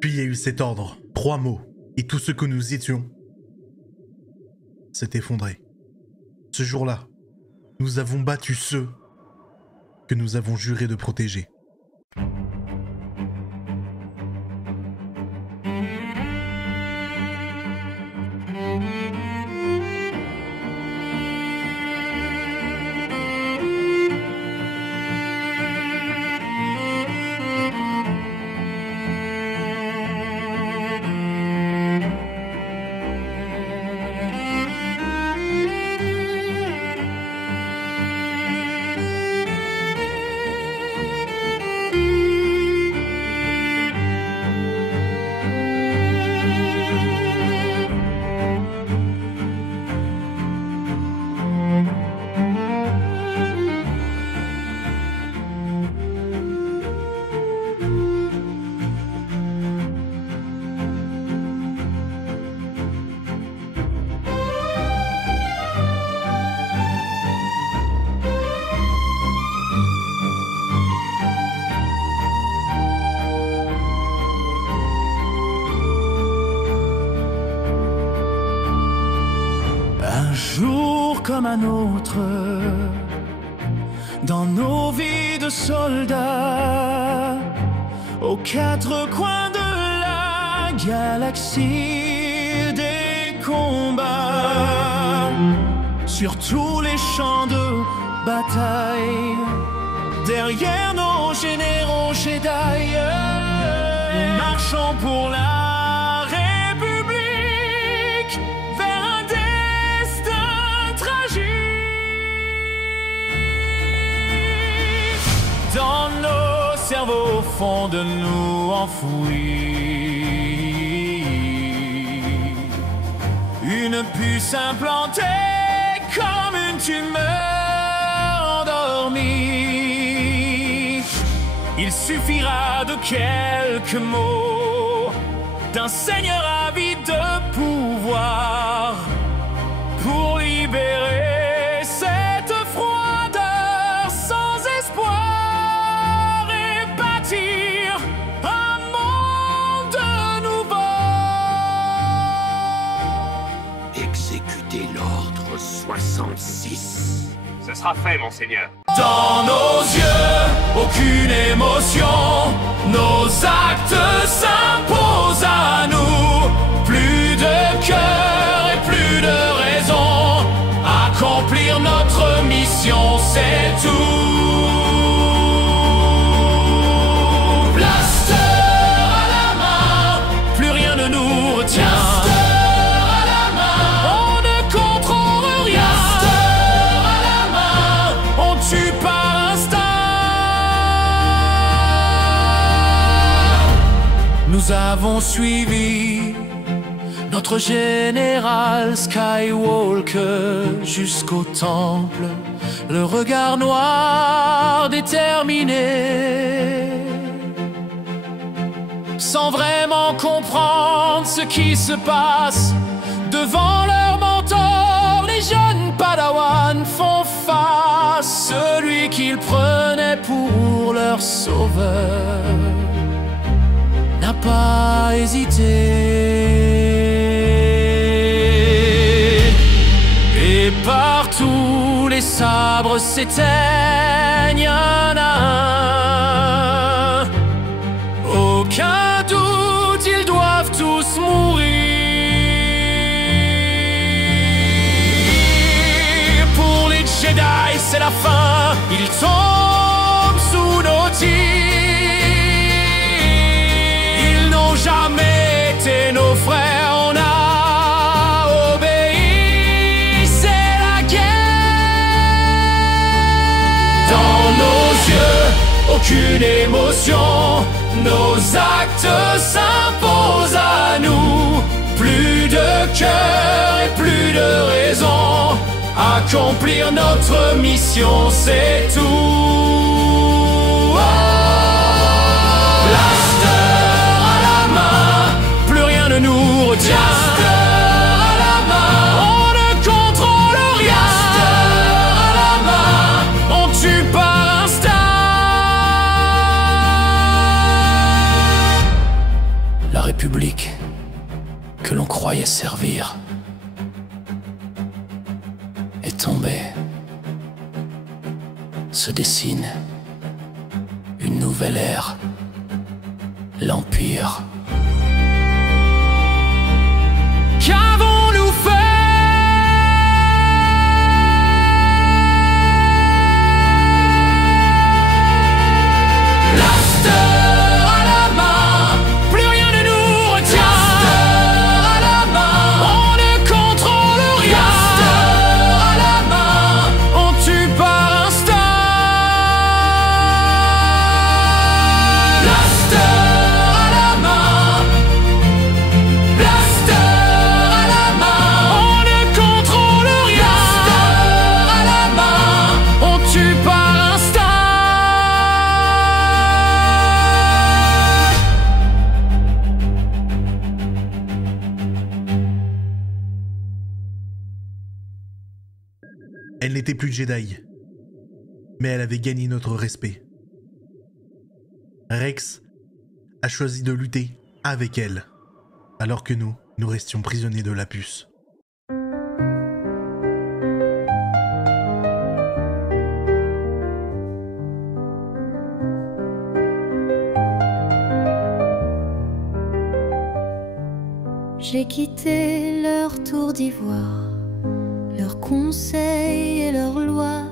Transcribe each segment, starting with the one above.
Puis il y a eu cet ordre, 3 mots, et tout ce que nous étions s'est effondré. Ce jour-là, nous avons battu ceux que nous avons juré de protéger. Comme un autre, dans nos vies de soldats, aux quatre coins de la galaxie, des combats, sur tous les champs de bataille, derrière nos généraux Jedi, nous marchons pour la dans nos cerveaux au fond de nous enfouis, une puce implantée comme une tumeur endormie. Il suffira de quelques mots d'un seigneur avide de pouvoir pour libérer l'ordre 66. Ce sera fait, monseigneur. Dans nos yeux, aucune émotion, nos actes s'imposent à nous. Plus de cœur et plus de raison, accomplir notre mission, c'est tout. Blaster à la main, plus rien ne nous retient. Nous avons suivi notre général Skywalker jusqu'au temple, le regard noir déterminé, sans vraiment comprendre ce qui se passe devant leur mentor. Les jeunes Padawans font face, celui qu'ils prenaient pour leur sauveur n'a pas hésité. Et partout les sabres s'éteignent un à un. Aucun doute, ils doivent tous mourir. Pour les Jedi, c'est la fin. Ils tombent sous nos tirs. Jamais été nos frères, on a obéi, c'est la guerre. Dans nos yeux, aucune émotion, nos actes s'imposent à nous. Plus de cœur et plus de raison, accomplir notre mission, c'est tout. Blaster ne nous retient. Blaster à la main, on ne contrôle rien. Blaster à la main, on tue par instinct. croyais servir est tombé. Se dessine une nouvelle ère, l'Empire. Qu'avons-nous fait? Blaster à la main, plus rien ne nous retient. Blaster à la main, on ne contrôle rien. Blaster à la main, on tue par instinct. Blaster à la main, blaster à la main, on ne contrôle rien. Blaster à la main, on tue par instinct. Elle n'était plus Jedi, mais elle avait gagné notre respect. Rex a choisi de lutter avec elle, alors que nous restions prisonniers de la puce. J'ai quitté leur tour d'ivoire, leurs conseils et leurs lois,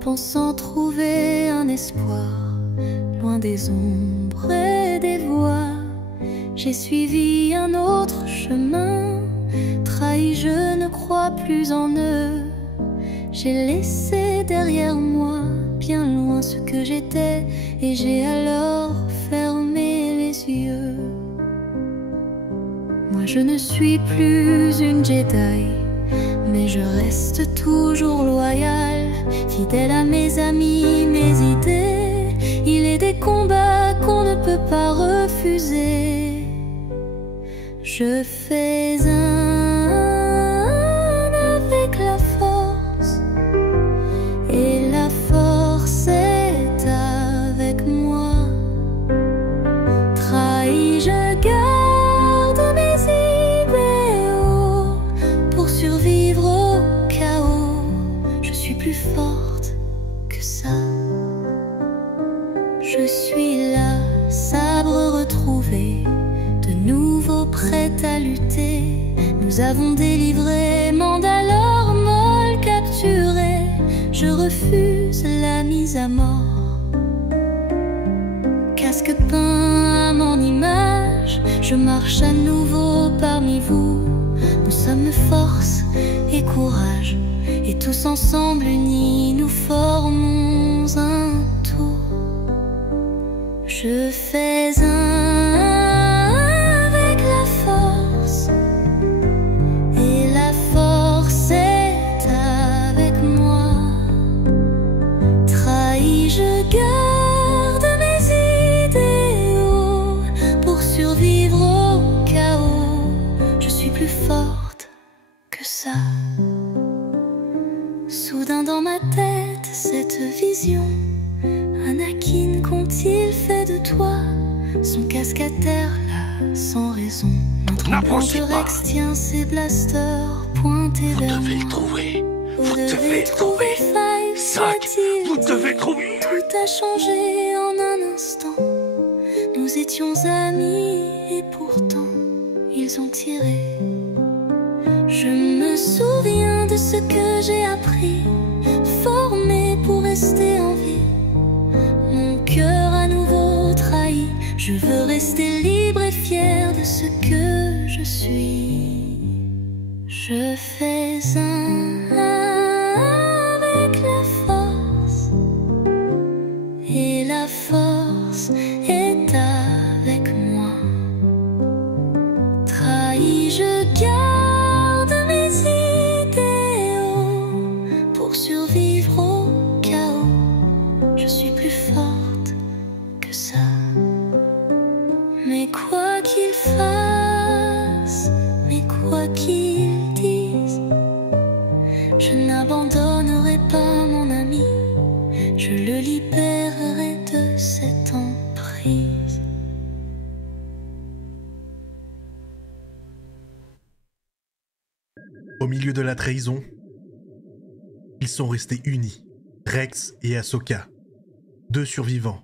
pensant trouver un espoir, loin des ombres et des voix. J'ai suivi un autre chemin, trahi, je ne crois plus en eux. J'ai laissé derrière moi, bien loin ce que j'étais, et j'ai alors fermé les yeux. Moi je ne suis plus une Jedi, mais je reste toujours loyale, fidèle à mes amis, mes idées. Il est des combats qu'on ne peut pas refuser. Je fais un avec la force, et la force est avec moi. Trahi, je garde mes idéaux pour survivre au chaos. Je suis plus forte que ça. Je suis là, sabre retrouvé, de nouveau prête à lutter. Nous avons délivré Mandalore, Maul capturé. Je refuse la mise à mort. Casque peint à mon image, je marche à nouveau parmi vous. Nous sommes force et courage, et tous ensemble unis, nous formons un tout. Je fais un avec la force, et la force est avec moi. Trahi, je garde mes idéaux pour survivre au chaos. Je suis plus forte que ça. Soudain dans ma tête, cette vision. Anakin, qu'ont-ils fait de toi? Son casque à terre là, sans raison. N'approchez pas. Rex tient ses blasters pointés Vous vers devez moi. le trouver. Vous Vous devez le trouver. Five, Zack, soit-il vous dit. devez le trouver. Tout a changé en un instant. Nous étions amis et pourtant ils ont tiré. Je me souviens de ce que j'ai appris, formé pour rester en vie. Mon cœur à nouveau trahi. Je veux rester libre et fier de ce que je suis. Je fais un avec la force, et la force est avec moi. Trahi, je garde mes idéaux pour survivre au chaos. Je suis plus forte que ça. Mais quoi qu'ils fassent, mais quoi qu'ils disent, milieu de la trahison, ils sont restés unis, Rex et Ahsoka, deux survivants,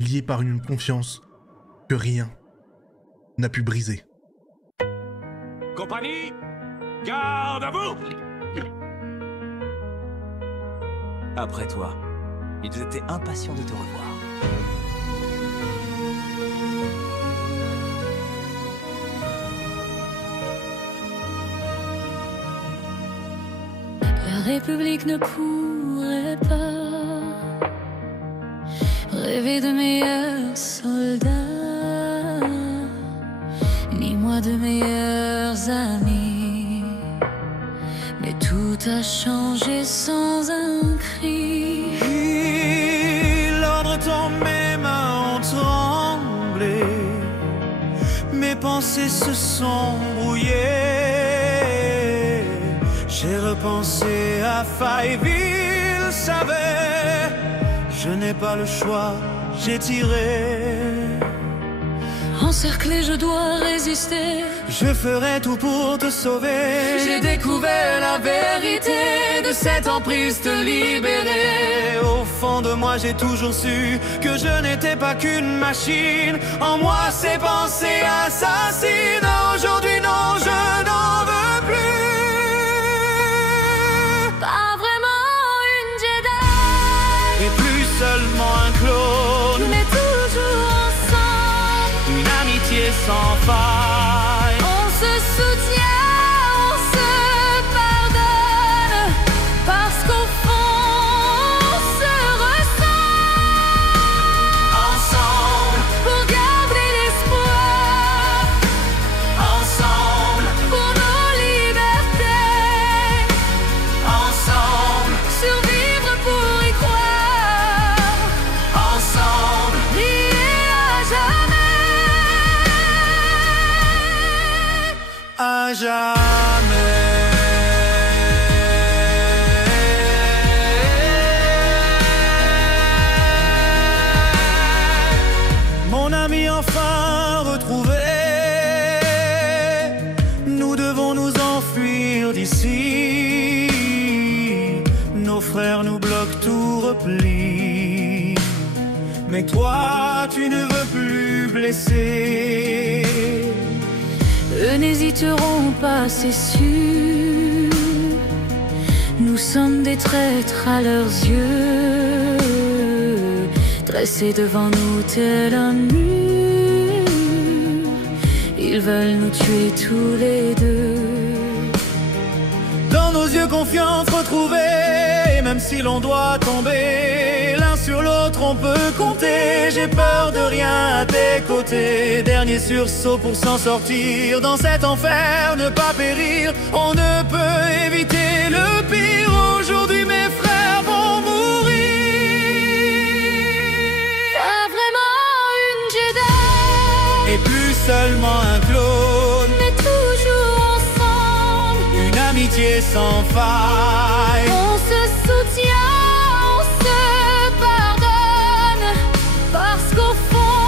liés par une confiance que rien n'a pu briser. Compagnie, garde à vous! Après toi, ils étaient impatients de te revoir. La République ne pourrait pas rêver de meilleurs soldats, ni moi de meilleurs amis. Mais tout a changé sans un cri. L'ordre tombe, mes mains ont tremblé, mes pensées se sont brouillées. J'ai repensé à Five, il savait, je n'ai pas le choix, j'ai tiré. Encerclé, je dois résister. Je ferai tout pour te sauver. J'ai découvert la vérité de cette emprise te libérer. Au fond de moi, j'ai toujours su que je n'étais pas qu'une machine. En moi, ces pensées assassinent. Aujourd'hui, non, je n'en veux plus. Pas vraiment une Jedi, Et plus seulement un clone. mais toujours ensemble. Une amitié sans faille. On se soutient, on se pardonne, parce qu'au fond, on se ressent. Ensemble, Pour garder l'espoir, ensemble, pour nos libertés, ensemble, survivre pour y croire, ensemble, liés à jamais. À jamais. Mon ami enfin retrouvé, nous devons nous enfuir d'ici. Nos frères nous bloquent tout repli. Mais toi, tu ne veux plus blesser. Eux n'hésiteront pas, c'est sûr. Nous sommes des traîtres à leurs yeux, dressés devant nous tel un mur. Ils veulent nous tuer tous les deux. Dans nos yeux, confiance retrouvée. Et même si l'on doit tomber l'un sur l'autre, on peut compter. J'ai peur de rien à tes côtés. Dernier sursaut pour s'en sortir. Dans cet enfer, ne pas périr. On ne peut éviter le pire. Aujourd'hui, mes frères vont mourir. Pas vraiment une Jedi, Et plus seulement un clone. mais toujours ensemble. Une amitié sans faille. On se soutient, on se pardonne, parce qu'au fond,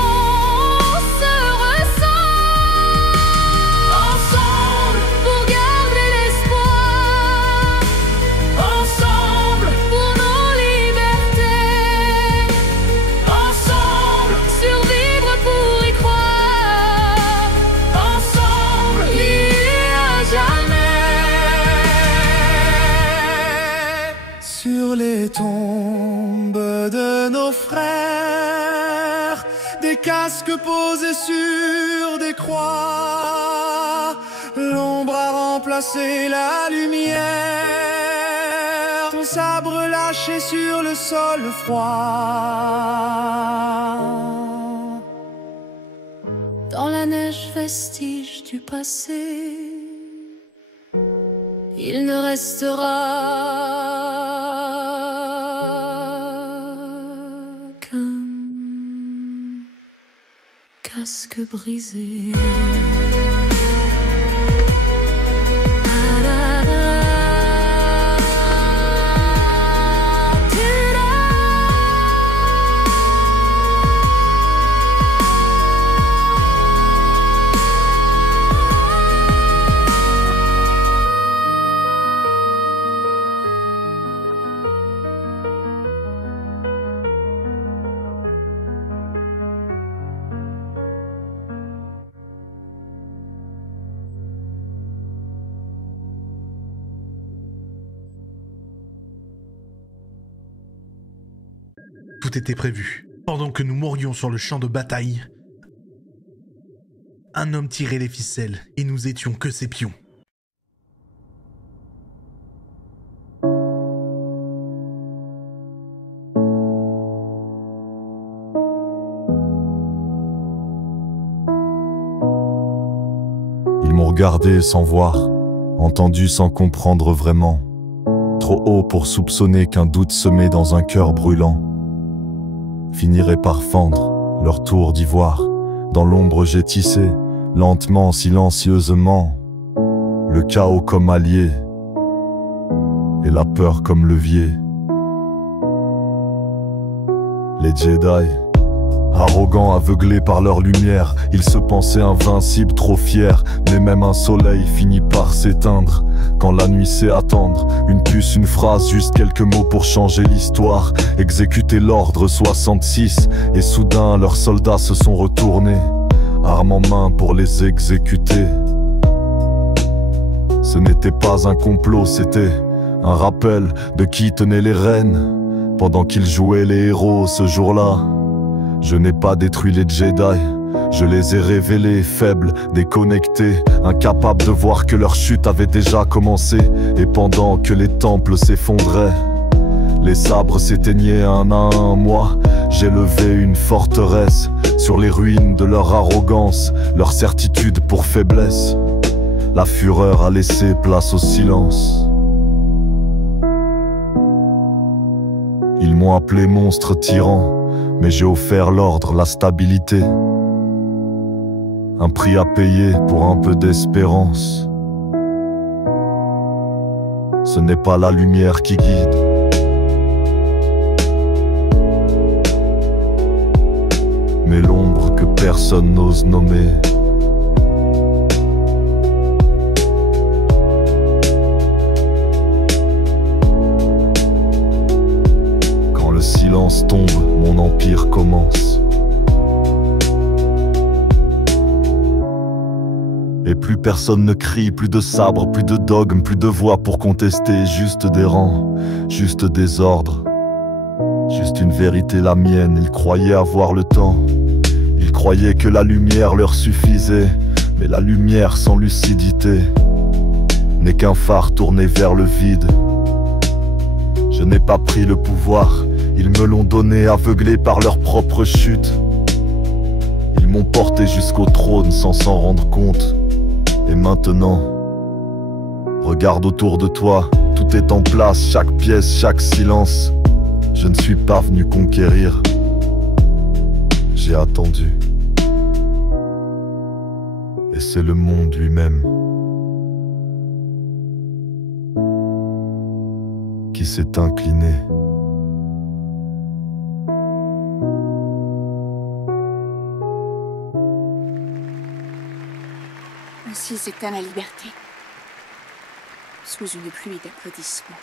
on se ressent. ensemble, Pour garder l'espoir, ensemble, pour nos libertés, ensemble, survivre pour y croire, ensemble, liés à jamais. Sur les tombes de nos frères, des casques posés sur des croix, l'ombre a remplacé la lumière, ton sabre lâché sur le sol froid. Dans la neige, vestige du passé, il ne restera qu'un casque brisé. Tout était prévu. Pendant que nous mourions sur le champ de bataille, un homme tirait les ficelles et nous étions que ses pions. Ils m'ont regardé sans voir, entendu sans comprendre vraiment. Trop haut pour soupçonner qu'un doute semé dans un cœur brûlant finirait par fendre leur tour d'ivoire. Dans l'ombre j'ai tissé, lentement, silencieusement, le chaos comme allié et la peur comme levier. Les Jedi, arrogants, aveuglés par leur lumière, ils se pensaient invincibles, trop fiers. Mais même un soleil finit par s'éteindre quand la nuit sait attendre. Une puce, une phrase, juste quelques mots pour changer l'histoire. Exécuter l'ordre 66, et soudain leurs soldats se sont retournés, armes en main pour les exécuter. Ce n'était pas un complot, c'était un rappel de qui tenait les rênes pendant qu'ils jouaient les héros ce jour-là. Je n'ai pas détruit les Jedi, je les ai révélés faibles, déconnectés, incapables de voir que leur chute avait déjà commencé. Et pendant que les temples s'effondraient, les sabres s'éteignaient un à un, moi j'ai levé une forteresse sur les ruines de leur arrogance, leur certitude pour faiblesse. La fureur a laissé place au silence. Ils m'ont appelé monstre tyran, mais j'ai offert l'ordre, la stabilité. Un prix à payer pour un peu d'espérance. Ce n'est pas la lumière qui guide, mais l'ombre que personne n'ose nommer. Quand le silence tombe, mon empire commence. Et plus personne ne crie, plus de sabres, plus de dogmes, plus de voix pour contester. Juste des rangs, juste des ordres, juste une vérité, la mienne. Ils croyaient avoir le temps, ils croyaient que la lumière leur suffisait. Mais la lumière sans lucidité n'est qu'un phare tourné vers le vide. Je n'ai pas pris le pouvoir, ils me l'ont donné, aveuglé par leur propre chute. Ils m'ont porté jusqu'au trône sans s'en rendre compte. Et maintenant, regarde autour de toi, tout est en place, chaque pièce, chaque silence. Je ne suis pas venu conquérir, j'ai attendu. Et c'est le monde lui-même qui s'est incliné. Ainsi s'éteint la liberté, sous une pluie d'applaudissements.